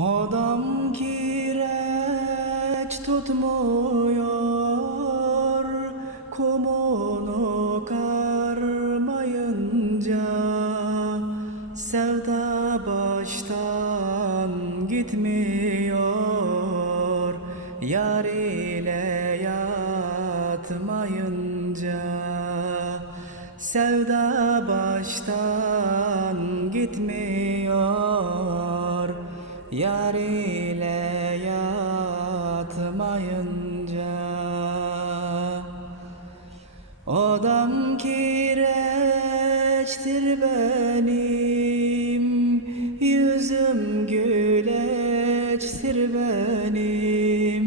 Adam kireç tutmuyor Kumunu karmayınca Sevda baştan gitmiyor Yar ile yatmayınca Sevda baştan gitmiyor Yar ile yatmayınca Odam kireçtir benim Yüzüm güleçtir benim.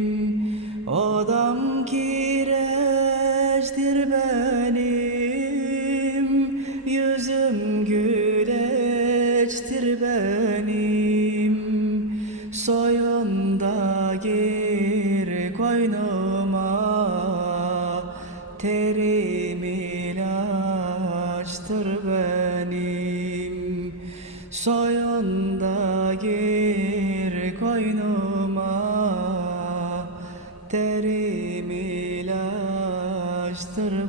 Odam kireçtir benim Yüzüm güleçtir benim Soyunda gir koynuma Terim ilaçtır benim. Soyunda gir koynuma Terim ilaçtır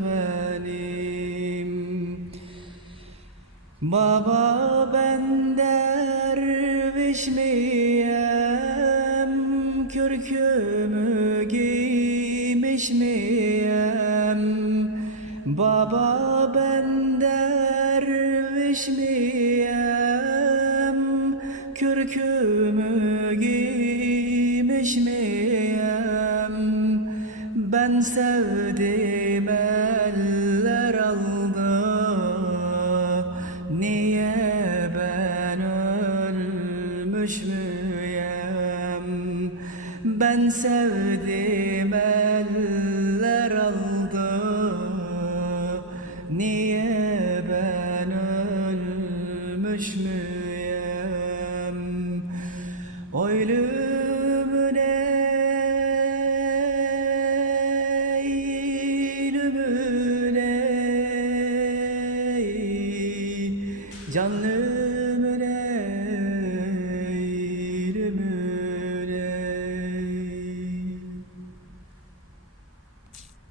benim. Baba ben derviş miyem Kürkümü giymiş miyem Baba ben derviş miyem Kürkümü giymiş miyem Ben sevdim Ben sevdim eller aldı. Niye ben ölmüş müyem Oylümüne Lümüne Canlı